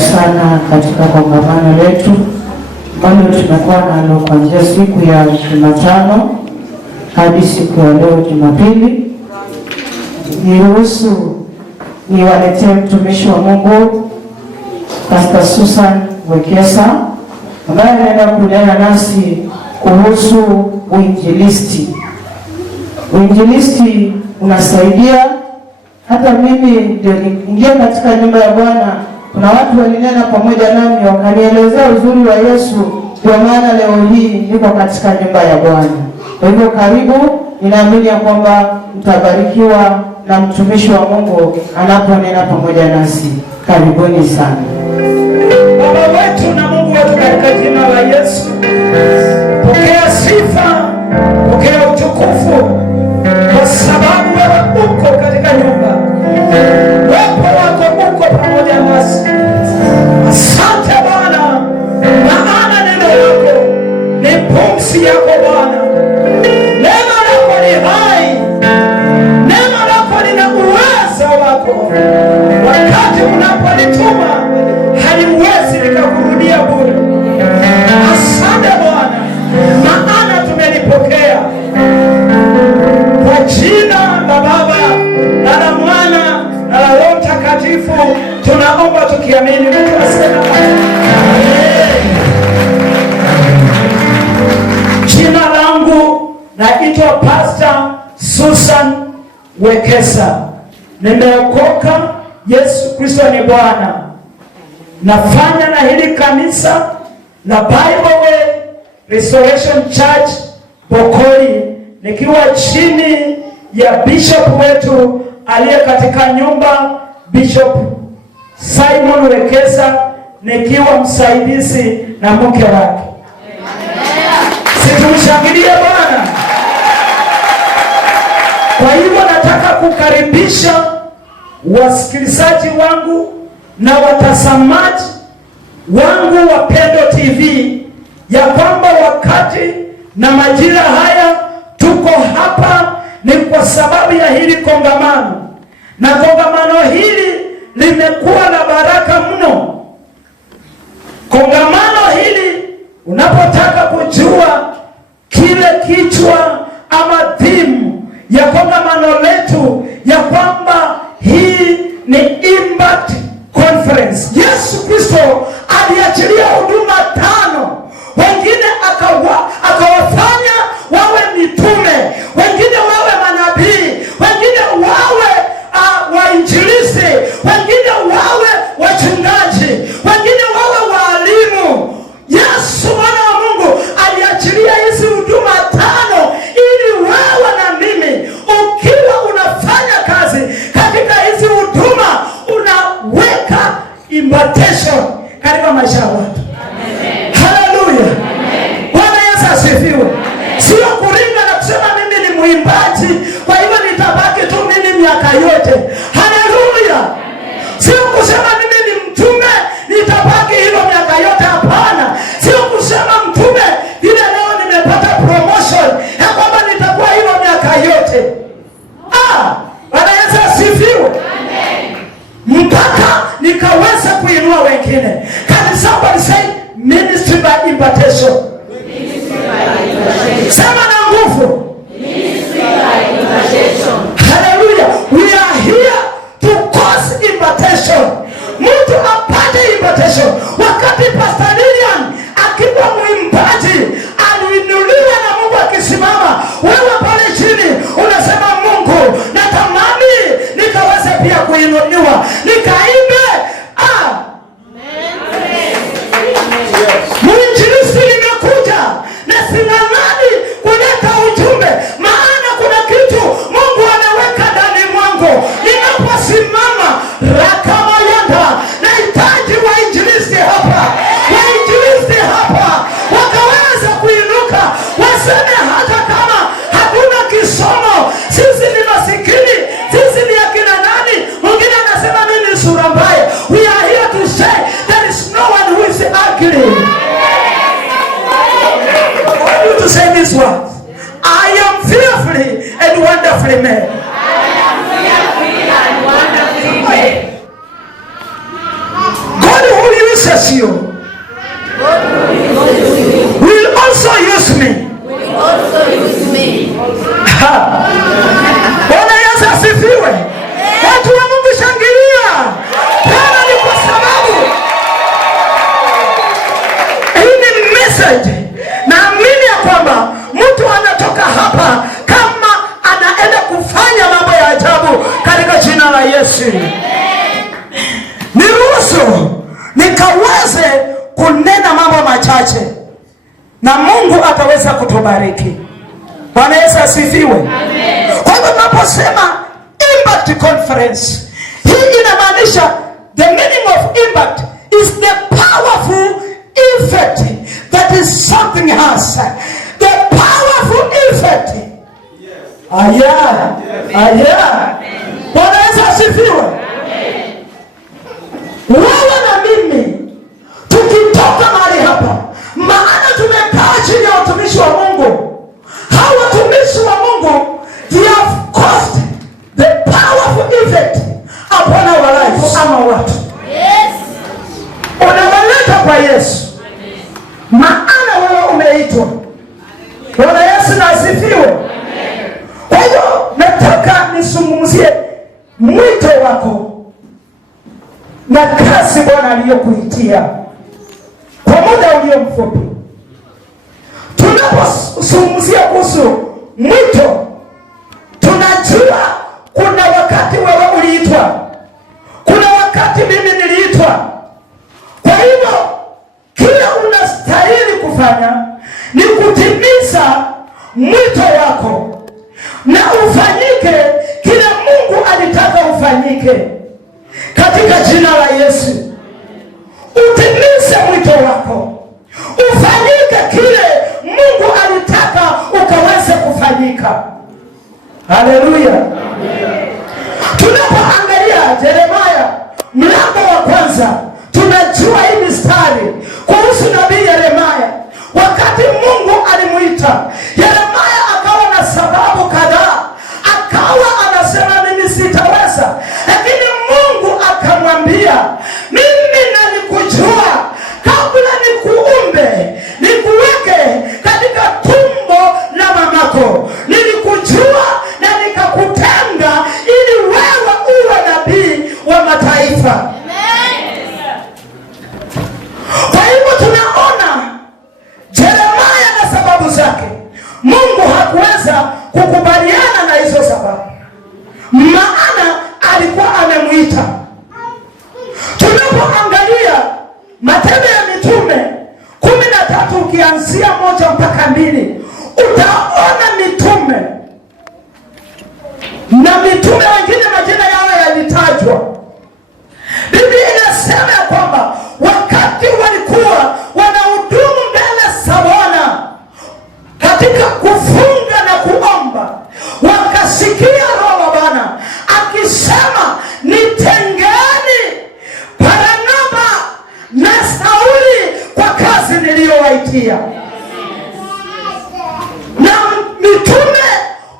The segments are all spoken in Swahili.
sana katika kongamano letu ambalo tumekuwa nalo kuanzia siku ya Jumatano hadi siku ya leo Jumapili. Niruhusu niwaletee mtumishi wa Mungu Pastor Susan Wekesa ambaye anaenda kunena nasi kuhusu uinjilisti. Uinjilisti unasaidia. Hata mimi ndio niingia katika nyumba ya Bwana, kuna watu walinena pamoja nami wakanielezea uzuri wa Yesu, kwa maana leo hii niko katika nyumba ya Bwana. Kwa hivyo karibu, ninaamini ya kwamba mtabarikiwa na mtumishi wa Mungu anaponena pamoja nasi. Karibuni sana. Baba wetu na Mungu wetu, katika jina la Yesu, pokea sifa, pokea utukufu, kwa sababu wewe uko katika nyumba. Wepo wako uko pamoja nasi. Asante Bwana, maana neno lako ni pumzi yako Bwana. Neno lako ni hai, neno lako lina uwezo wako. Wakati unapolituma haliwezi likakurudia bure. Asante Bwana, maana tumelipokea kwa jina la Baba na la Mwana na la Roho Mtakatifu. Tunaomba tukiamini, tunasema amen. Jina langu naitwa Pastor Susan Wekesa. Nimeokoka, Yesu Kristo ni Bwana. Nafanya na hili kanisa la Bible Way Restoration Church Bokoli, nikiwa chini ya bishop wetu aliye katika nyumba, Bishop Simon Wekesa, nikiwa msaidizi na mke wake. Situmshangilie Bwana. Kwa hivyo nataka kukaribisha wasikilizaji wangu na watazamaji wangu wa PENDO TV ya kwamba wakati na majira haya tuko hapa ni kwa sababu ya hili kongamano, na kongamano hili limekuwa la baraka mno. Kongamano hili, unapotaka kujua kile kichwa ama theme ya kongamano letu, ya kwamba hii ni Impact Conference. Yesu Kristo aliachilia huduma 5, wengine akawafanya wawe mitume, wengine wawe manabii, wengine wawe wainjilisti, wengine wawe wachungaji, wengine wawe walimu. Yesu Mwana wa Mungu aliachilia hizi huduma 5 ili wewe na mimi, ukiwa unafanya kazi katika hizi huduma, unaweka impartation katika maisha ya watu. Haleluya. Bwana Yesu asifiwe. Sio kuringa na kusema mimi ni muimbaji, kwa hivyo nitabaki tu mimi miaka yote. Haleluya. Sio kusema mimi ni mtume nitabaki hilo miaka yote. Hapana. Sio kusema mtume vile leo nimepata promotion ya kwamba nitakuwa hilo miaka yote. Bwana Yesu asifiwe. Mpaka nikaweza kuinua wengine. Can somebody say ministry by impartation? Sema na nguvu. Ministry by impartation. Hallelujah. We are here to cause impartation. Mtu apate impartation. Wakati Pastor Lilian akiwa mwimbaji aliinuliwa na Mungu akisimama, wewe pale chini unasema Mungu, natamani nikaweze pia kuinuliwa, nikaimbe. Mwinjilisti nimekuja na sinangani kuleta ujumbe, maana kuna kitu Mungu anaweka ndani mwangu. Ninaposimama rakama yanda, nahitaji wainjilisti hapa, wainjilisti hapa wakaweza kuinuka, waseme hata kama hakuna kisomo, sisi ni masikini, sisi ni akina nani. Mwingine anasema mimi sura kutubariki. Bwana Yesu asifiwe. Amen. Kwa hivyo tunaposema impact conference, hii inamaanisha the meaning of impact is the powerful effect that is something has. The powerful effect. Yes. Aya. Aya. Bwana Yesu asifiwe. Amen. Wewe na mimi tukitoka mahali hapa, maana tumekaa chini ya utumishi wa Mungu. Hawa watumishi wa Mungu, they have caused the powerful effect upon our lives. Ama watu. Yes. Unawaleta kwa Yesu. Amen. Maana wewe umeitwa. Bwana Yesu na asifiwe. Amen. Kwa hiyo nataka nisungumzie mwito wako na kazi Bwana aliyokuitia kwa muda ulio mfupi. Tunapozungumzia kuhusu mwito, tunajua kuna wakati wewe uliitwa, kuna wakati mimi niliitwa. Kwa hivyo kila unastahili kufanya ni kutimiza mwito wako na ufanyike kile Mungu alitaka ufanyike katika jina la Yesu. Utimize mwito wako, ufanyike kile Mungu alitaka ukaweze kufanyika. Haleluya. Tunapoangalia Yeremia mlango wa kwanza, tunajua hii mistari kuhusu nabii Yeremia. Wakati Mungu alimuita Yeremia, akawa na sababu kadhaa, akawa anasema mimi sitaweza, lakini Mungu akamwambia, mimi nalikujua kabla nikuumbe, nikuweke katika tumbo la mamako, nilikujua na nikakutenga ili wewe uwe nabii wa mataifa. Kwa hivyo tunaona Yeremia na sababu zake. Mungu hakuweza kukubaliana na hizo sababu, maana alikuwa amemuita. Tunapoangalia Matendo ya Mitume 13 ukianzia 1 mpaka 2, utaona mitume na mitume wengine majina yao yalitajwa. Biblia inasema ya kwamba wakati walikuwa wanahudumu mbele za Bwana katika kufunga na kuomba, wakasikia Roho wa Bwana akisema, nitengeni Barnaba na Sauli kwa kazi niliyowaitia. Na mitume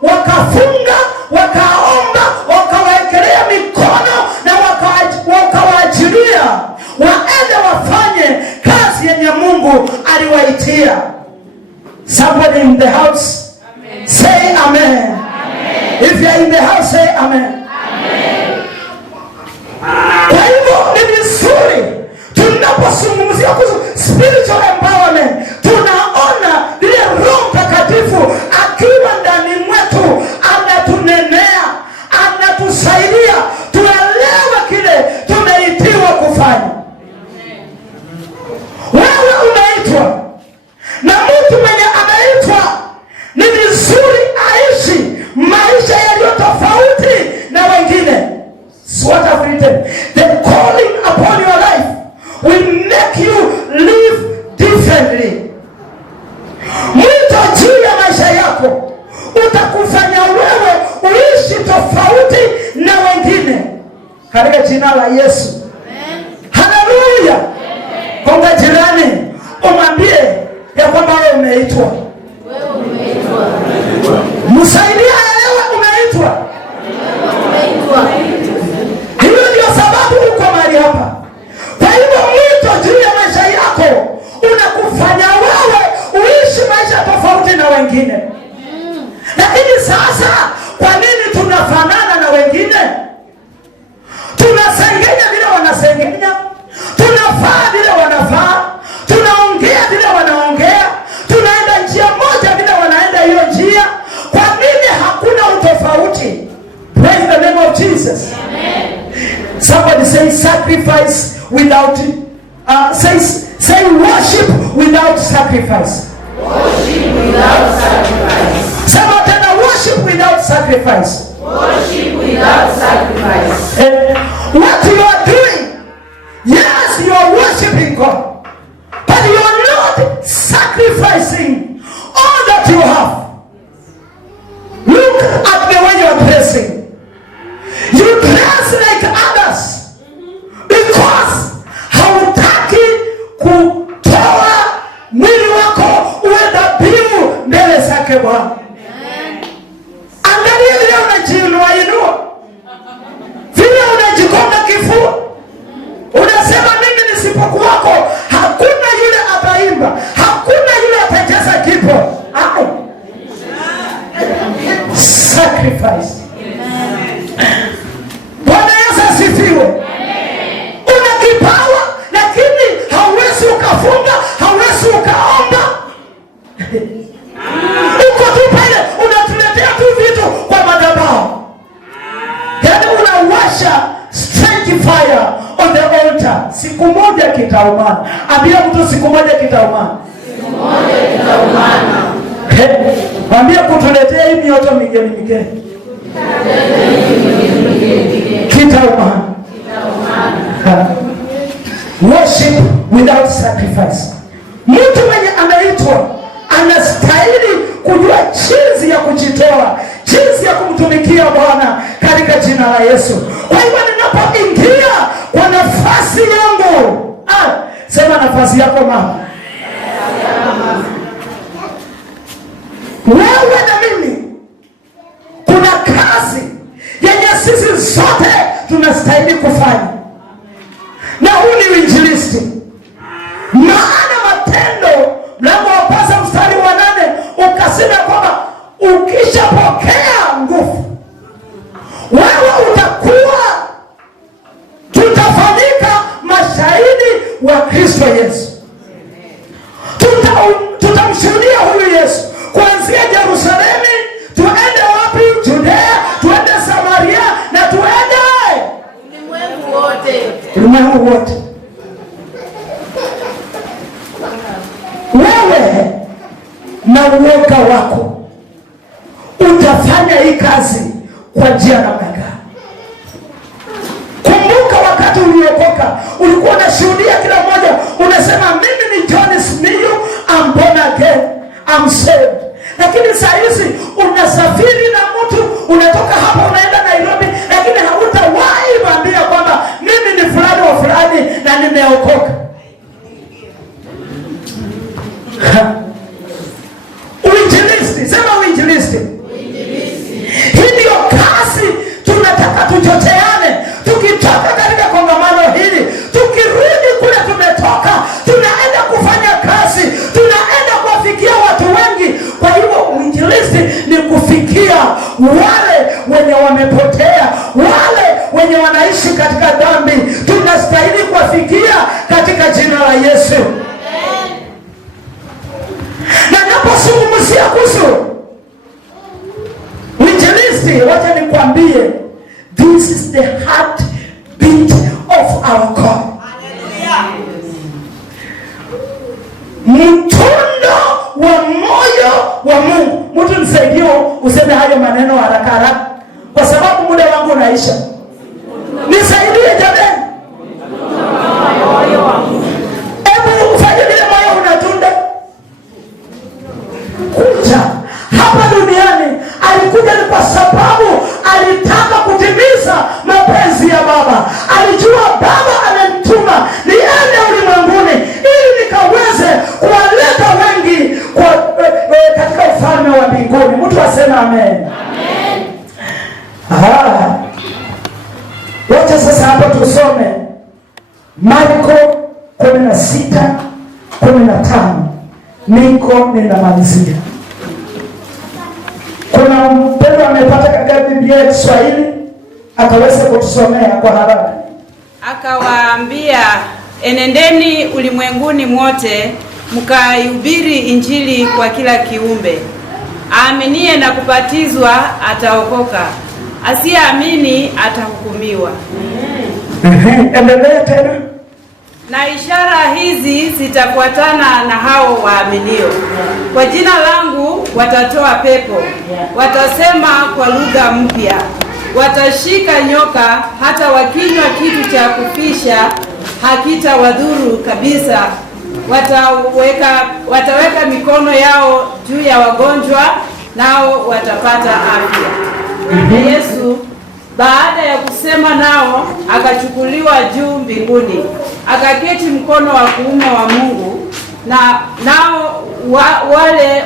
wakafunga, wakaomba, wakawaekelea mikono na wakawaachilia waende wafanye kazi yenye Mungu aliwaitia. Somebody in the house, amen. Say amen. Amen. If you are in the house, say amen. Amen. Kwa hivyo ni vizuri tunapozungumzia kuhusu spiritual empowerment, tunaona vile Roho Mtakatifu akiwa ndani mwetu anatunenea, anatusaidia tuelewe kile tumeitiwa kufanya. Wewe umeitwa, na mtu mwenye ameitwa ni vizuri aishi maisha yaliyo tofauti na wengine. What I've written, the calling upon your life will make you live differently. Mwito juu ya maisha yako utakufanya wewe uishi tofauti na wengine katika jina la Yesu. Haleluya. Konga jirani, umwambie ya kwamba wewe umeitwa. Msaidia elewe umeitwa. Hiyo ndio sababu uko mahali hapa. Kwa hivyo mwito juu ya maisha yako unakufanya wewe uishi maisha tofauti na wengine. Lakini sasa kwa nini tunafanana na wengine? Tunasengenya vile wanasengenya, tunafaa vile wanafaa, tunaongea vile wanaongea, tunaenda njia moja vile wanaenda hiyo njia. Kwa nini hakuna utofauti? Praise the name of Jesus. Amen. Somebody say sacrifice without say worship without sacrifice. Worship without sacrifice. Sema tena, worship without sacrifice. Worship without sacrifice. What you are doing, yes, you are worshiping God, but you are not sacrificing all that you have. Look at the way you are dressing. You dress like others because hautaki kutoa mwili wako uwe dhabihu mbele zake Bwana. Angalia vile unajiinua, vile unajikonga kifua, unasema mimi nisipokuwako hakuna yule ataimba, hakuna yule atacheza kipo. Sacrifice. Bwana Yesu asifiwe. Una kipawa lakini hauwezi ukafunga, hauwezi ukaomba. Uko tu pale unatuletea tu vitu kwa madhabahu. Yaani unawasha strange fire on the altar. Siku moja kitaumana. Ambia mtu siku moja kitaumana. Siku moja kitaumana. Mwambie kutuletea hii mioto migeni. Kitaumana. Worship without sacrifice. Mtu mwenye anaitwa anastahili kujua jinsi ya kujitoa, jinsi ya kumtumikia Bwana katika jina la Yesu. Kwa hivyo ninapoingia kwa nafasi yangu, sema nafasi yako mama. Wewe na mimi kuna kazi yenye sisi zote tunastahili kufanya, na huu ni uinjilisti. Maana Matendo mlango wa kwanza mstari wa 8 ukasema kwamba ukishapokea nguvu wewe tutafanyika mashahidi wa Kristo Yesu. Tutamshuhudia huyu Yesu kuanzia Yerusalemu, tuende wapi? Judea, tuende Samaria, na tuende ulimwengu wote. Ulimwengu wote. Wewe na uoga wako utafanya hii kazi kwa njia namna gani? Kumbuka wakati uliokoka ulikuwa unashuhudia kila mmoja, unasema mimi ni John Simiyu, I'm born again, I'm saved. Lakini saa hizi unasafiri na mtu, unatoka hapa unaenda Nairobi, lakini hautawahi mwambia kwamba mimi ni fulani wa fulani na nimeokoka. Uinjilisti, sema uinjilisti. Hii ndio kazi tunataka tuchocheane. Tukitoka katika kongamano hili, tukirudi kule tumetoka, tunaenda kufanya kazi, tunaenda kuwafikia watu wengi. Kwa hivyo uinjilisti ni kufikia wale wenye wamepotea, wale wenye wanaishi katika dhambi. Tunastahili kuwafikia katika jina la Yesu. Na napozungumzia kuhusu uinjilisti, wacha nikwambie, this is the heartbeat of our God. Mtundo wa moyo wa Mungu. Mtu nisaidie useme hayo maneno haraka haraka, kwa sababu muda wangu unaisha. Nisaidie jamani. Hebu ufanye vile moyo unatunda. Kuja hapa duniani alikuja ni kwa sababu alitaka kutimiza mapenzi ya Baba. Alijua Baba amemtuma niende ulimwenguni ili nikaweze kuwaleta wengi katika ufalme wa mbinguni. Mtu aseme amen. Amen. Wacha sasa hapa tusome Marko 16:15. Niko ninamalizia. Kuna mpendo amepata katika Biblia ya Kiswahili akaweza kutusomea kwa haraka. Akawaambia, enendeni ulimwenguni mwote mkaihubiri Injili kwa kila kiumbe. Aaminie na kubatizwa ataokoka, asiyeamini atahukumiwa. Endelea tena. na ishara hizi zitafuatana na hao waaminio. Kwa jina langu watatoa pepo, watasema kwa lugha mpya, watashika nyoka, hata wakinywa kitu cha kufisha hakitawadhuru kabisa. Wataweka mikono yao juu ya wagonjwa, nao watapata afya. Yesu baada ya kusema nao akachukuliwa juu mbinguni, akaketi mkono wa kuume wa Mungu, na nao wale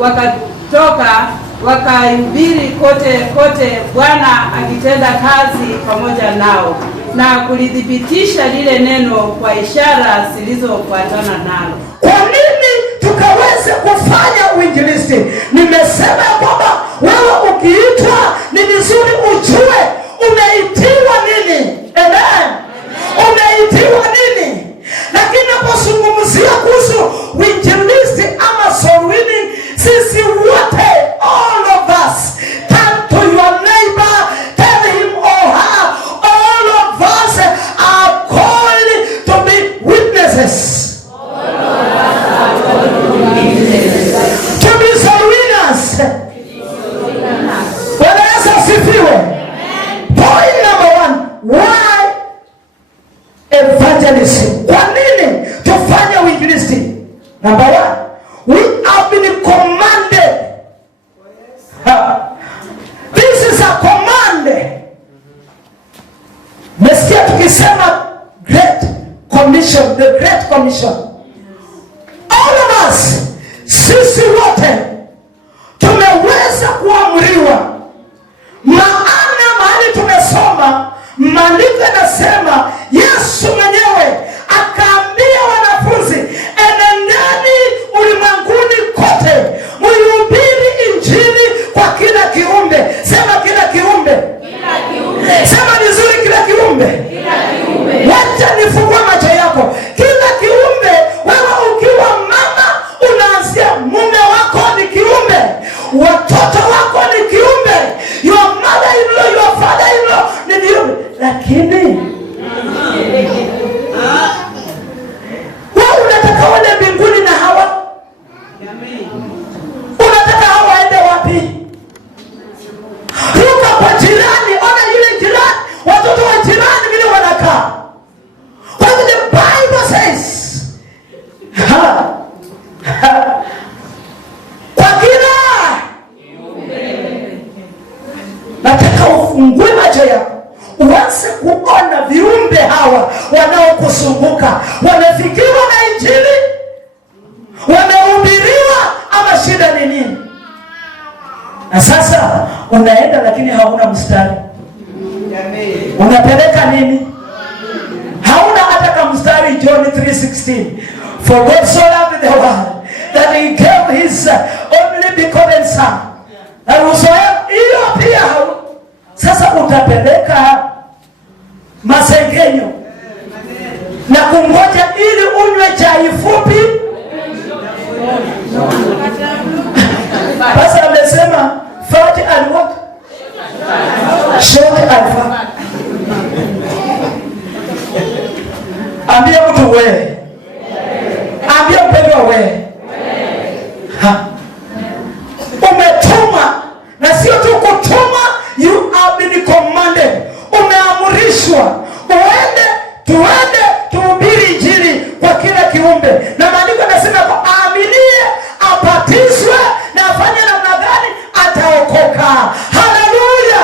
wakatoka wakahubiri kote kote, Bwana akitenda kazi pamoja nao na kulithibitisha lile neno kwa ishara zilizofuatana nalo. Kwa nini tukaweze kufanya uinjilisti? Nimesema kwamba wewe ukiitwa ni vizuri ujue umeitiwa nini. Amen. Umeitiwa nini? Lakini napozungumzia kuhusu uinjilisti ama soul winning, sisi wote, all of us, turn to your neighbor, tell him or her, all of us are called to be witnesses. To be soul winners. Bwana Yesu asifiwe. Point number 1, why evangelism? Kwa nini tufanye uinjilisti? Number 1, we have been commanded. This is a command. Mesikia tukisema Great Commission, the Great Commission. All of us, sisi wote tumeweza kuamriwa. Maana mahali tumesoma, maandiko yanasema Yesu mwenyewe akaambia wanafunzi, enendeni ulimwenguni kote, mhubiri injili kwa kila kiumbe. Sema kila kiumbe. Kila kiumbe. Sema vizuri, kila kiumbe. Kila kiumbe. Wacha nifungue macho yako. Kila kiumbe. Wewe ukiwa mama unaanzia mume wako ni kiumbe, watoto wako ni kiumbe, your mother-in-law, your father-in-law ni kiumbe. Lakini wewe unataka wende mbinguni na hawa? Unataka hawa waende wapi? Ruka kwa jirani, ona yule jirani, watoto wa jirani vile wanakaa. Kwa hivyo the Bible says kwa kila nataka ufungue macho yako uanze kuona viumbe hawa wanaokuzunguka wamefikiwa na injili, wamehubiriwa, ama shida ni nini? Na sasa unaenda lakini hauna mstari. Unapeleka nini? Hauna hata kama mstari. John 3:16, for God so loved the world that he gave his only begotten son. Na whosoever, hiyo pia sasa utapeleka masengenyo na kungoja ili unywe chai fupi. Basi amesema fat and what? Short and fat. Ambia mtu wewe. Ambia mpendwa wewe. Umetuma, na sio tu kutuma, you have been commanded. Umeamrishwa tuende tuhubiri injili kwa kila kiumbe. Na maandiko yanasema kwa aaminie abatizwe na afanye namna gani? Ataokoka. Haleluya.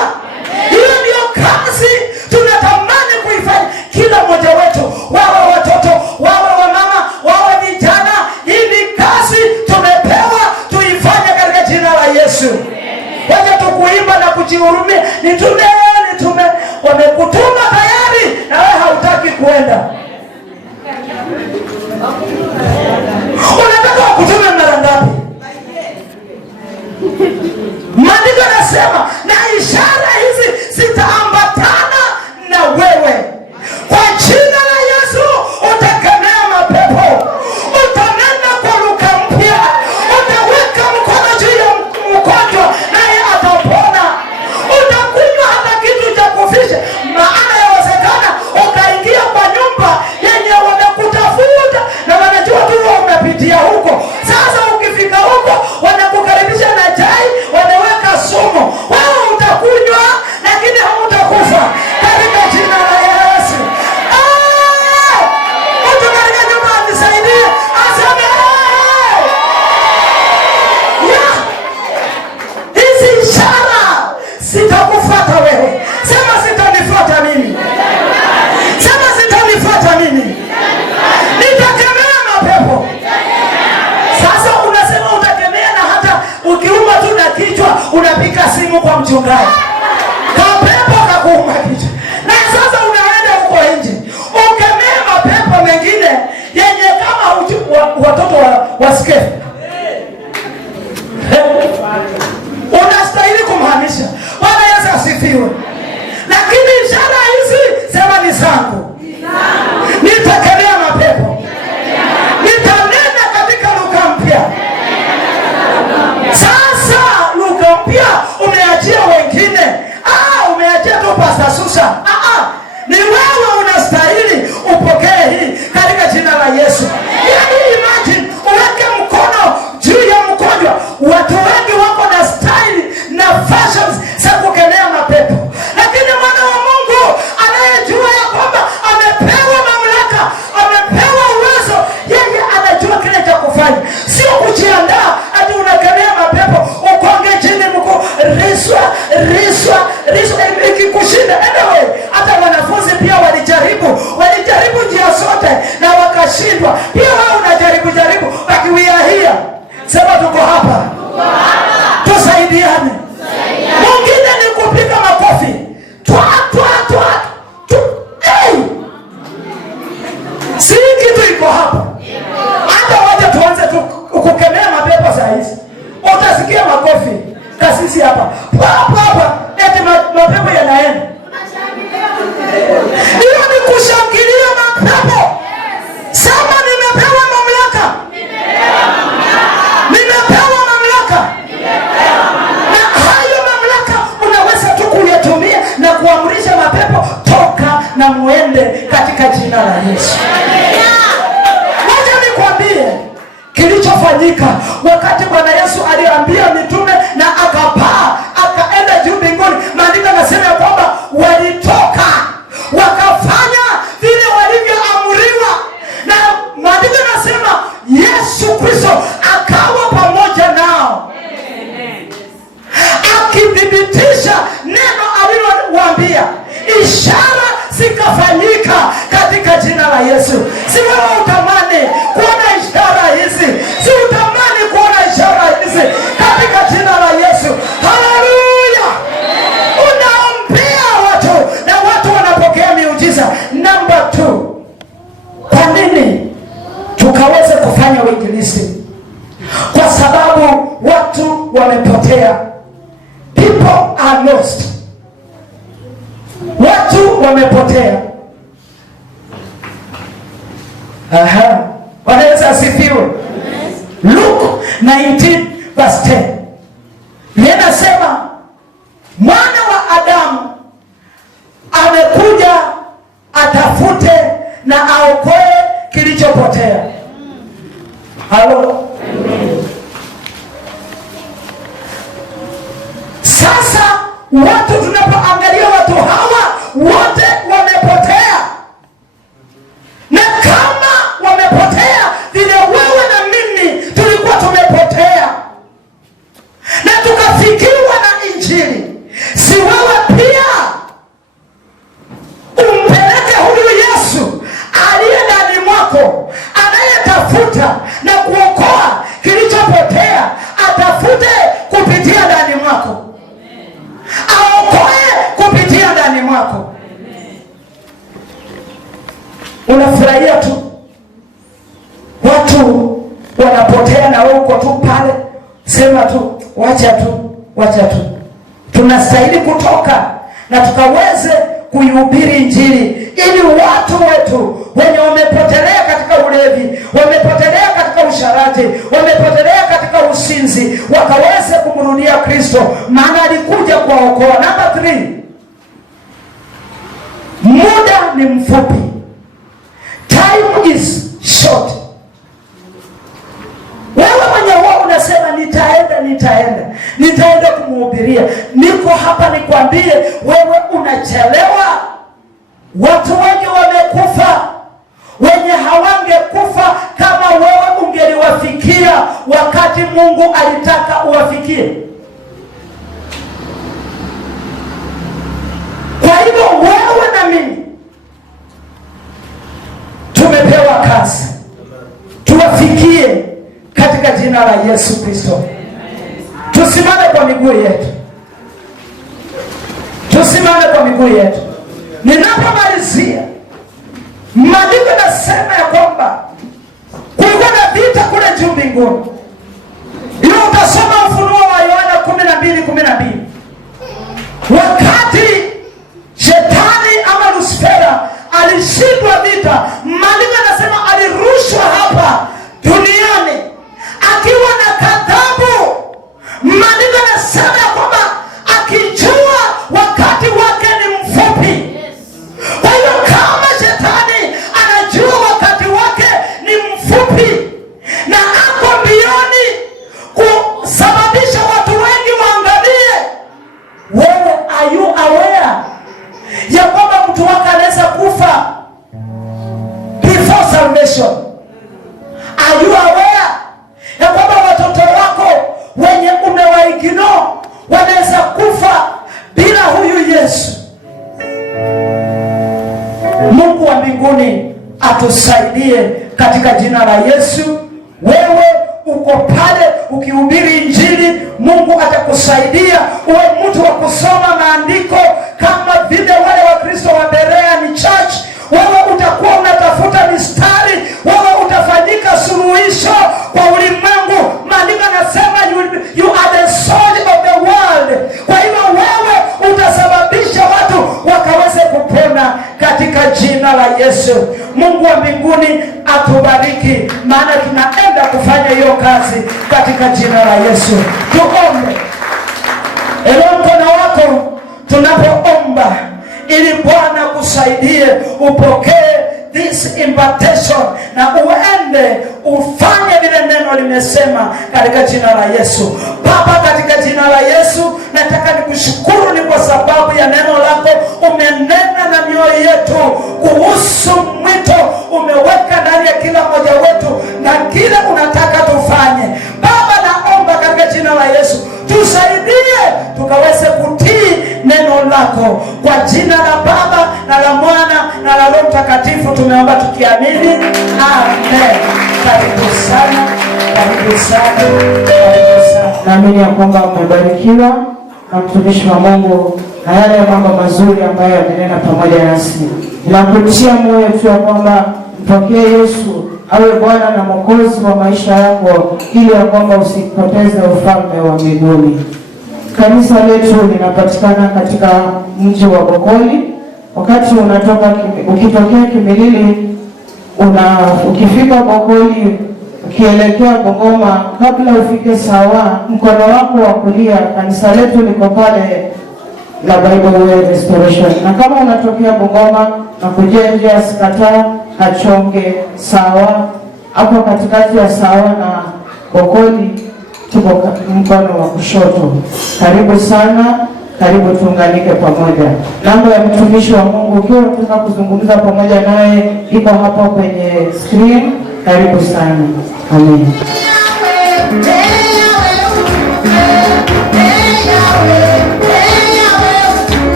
Hiyo ndio kazi tunatamani kuifanya kila mmoja wetu, wawe watoto, wawe wamama, wawe vijana. Hii ni kazi tumepewa tuifanye katika jina la Yesu. Wacha tukuimba na kujihurumia. Nitume, wamekutuma tayari na wewe hautaki kuenda. mchungaji. Kapepo kakuuma kichwa. Na sasa unaenda huko nje. Ukemea mapepo mengine yenye kama watoto wasikie. Unastahili kumhamisha. Bwana Yesu asifiwe. Lakini ishara hizi sema ni zangu. Nitakemea mapepo. Nitanena katika lugha mpya. Sasa lugha mpya umeachia wengine. Umeachia tu Pastor Susan. Ni wewe unastahili upokee hii katika jina la Yesu. Yaani imagine uweke mkono juu ya mgonjwa. Watu wengi wako na style na fashions za kukemea mapepo. Lakini mwana wa Mungu anayejua ya kwamba amepewa mamlaka, amepewa uwezo, yeye anajua kile cha kufanya. Sio kujiandaa ati unakemea mapepo, ukonge chini mkuu, riswa ikikushinda. Anyway, hata wanafunzi pia walijaribu njia zote na wakashindwa. Pia wao unajaribu wakiwia hia. Sema tuko hapa. Tusaidiane. Mwingine ni kupiga makofi. Si kitu iko hapa. Hata waje tuanze kukemea mapepo saa hizi. Utasikia makofi. Kasisi hapa. Papa. Eti mapepo yanaenda. Hiyo ni kushangilia mapepo. Sema nimepewa mamlaka. Nimepewa mamlaka. Na hayo mamlaka unaweza tu kuyatumia na kuamrisha mapepo toka na muende katika jina la Yesu. Wacha nikwambie kilichofanyika wakati Bwana Yesu aliambia mitume na akapaa akaenda juu mbinguni. Maandiko yanasema kwamba walitoka wakafanya vile walivyoamriwa, na maandiko yanasema Yesu Kristo akawa pamoja nao, akithibitisha neno alilowaambia. Ishara zikafanyika katika jina la Yesu. Si wewe utamani kuona ishara hizi? Si utamani kuona ishara hizi katika jina la Yesu? Haleluya! Unaombea watu na watu wanapokea miujiza. Number 2, kwa nini tukaweze kufanya uinjilisti? Kwa sababu watu wamepotea. People are lost. Watu wamepotea. Bwana Yesu asifiwe. Luke 19 verse 10. Linasema mwana wa Adamu amekuja atafute na aokoe kilichopotea. Halo. Sasa watu tunapoangalia watu hawa wote wamepotea. Na kama wamepotea vile wewe na mimi tulikuwa tumepotea na tukafikiwa na Injili, si wewe pia umpeleke huyu Yesu aliye ndani mwako, anayetafuta na kuokoa kilichopotea, atafute kupitia ndani mwako, aokoe kupitia ndani mwako. Unafurahia tu watu wanapotea na wewe uko tu pale. Sema tu wacha tu. Tunastahili kutoka na tukaweze kuihubiri Injili ili watu wetu wenye wamepotelea katika ulevi, wamepotelea katika usharati, wamepotelea katika usinzi, wakaweze kumrudia Kristo, maana alikuja kuwaokoa. Number 3, muda ni mfupi. Time is short. Wewe mwenye wao unasema nitaenda kumhubiria. Niko hapa nikwambie, wewe unachelewa. Watu wengi wamekufa wenye hawangekufa kama wewe ungeliwafikia wakati Mungu alitaka uwafikie. Kwa hivyo wewe na mimi tumepewa kazi tuwafikie katika jina la Yesu Kristo. Tusimame kwa miguu yetu. Tusimame kwa miguu yetu. Ninapomalizia, maandiko yanasema ya kwamba kulikuwa na vita kule juu mbinguni. Hiyo utasoma Ufunuo wa Yohana 12:12. Wakati Shetani ama Lusifera alishindwa vita, maandiko yanasema alirushwa hapa duniani akiwa na ghadhabu. Maandiko yanasema ya kwamba akijua wakati wake ni mfupi. Kwa hiyo kama Shetani anajua wakati wake ni mfupi na ako mbioni kusababisha watu wengi waangalie, wewe are you aware ya kwamba mtu wako anaweza kufa before salvation? Are you aware ya kwamba watoto wako wenye umewaigino wanaweza kufa bila huyu Yesu? Mungu wa mbinguni atusaidie katika jina la Yesu. Wewe uko pale ukihubiri Injili, Mungu atakusaidia uwe mtu wa kusoma maandiko kama vile wale wa Kristo wa Berean Church. Wewe utakuwa unatafuta mistari, wewe utafanyika suluhisho kwa ulimwengu. Maandiko yanasema you are the salt of the world. Kwa hivyo wewe utasababisha watu wakaweze kupona katika jina la Yesu. Mungu wa mbinguni atubariki, maana tunaenda kufanya hiyo kazi katika jina la Yesu. Tuombe. Elewa mkono wako tunapoomba ili Bwana kusaidie upokee this invitation na uende ufanye vile neno limesema katika jina la Yesu. Baba, katika jina la Yesu nataka nikushukuru ni kwa sababu ya neno lako. Umenena na mioyo yetu kuhusu mwito umeweka ndani ya kila mmoja wetu na kile unataka tufanye. Baba, naomba katika jina la Yesu tusaidie tukaweze kutii neno lako kwa jina la Baba na la Mwana na la Roho Mtakatifu tumeomba tukiamini, amen. Karibu sana, karibu sana, karibu sana. Naamini ya kwamba mmebarikiwa na mtumishi wa Mungu na yale mambo mazuri ambayo amenena pamoja nasi. Ninakutia moyo tu ya kwamba mpokee Yesu awe Bwana na Mwokozi wa maisha yako ili ya kwamba usipoteze ufalme wa mbinguni. Kanisa letu linapatikana katika mji wa Bokoli. Wakati ukitokea Kimilili, ukifika Bokoli ukielekea Bungoma, kabla ufike Sawa, mkono wako wa kulia kanisa letu liko pale la Bible Way Restoration. Na kama unatokea Bungoma na kujia njia Sikata, Kachonge, Sawa, hapo katikati ya Sawa na Bokoli tuko mkono wa kushoto. Karibu sana, karibu tuunganike pamoja. Namba ya mtumishi wa Mungu ukiwa unataka kuzungumza pamoja naye iko hapo kwenye screen. Karibu sana. Amen.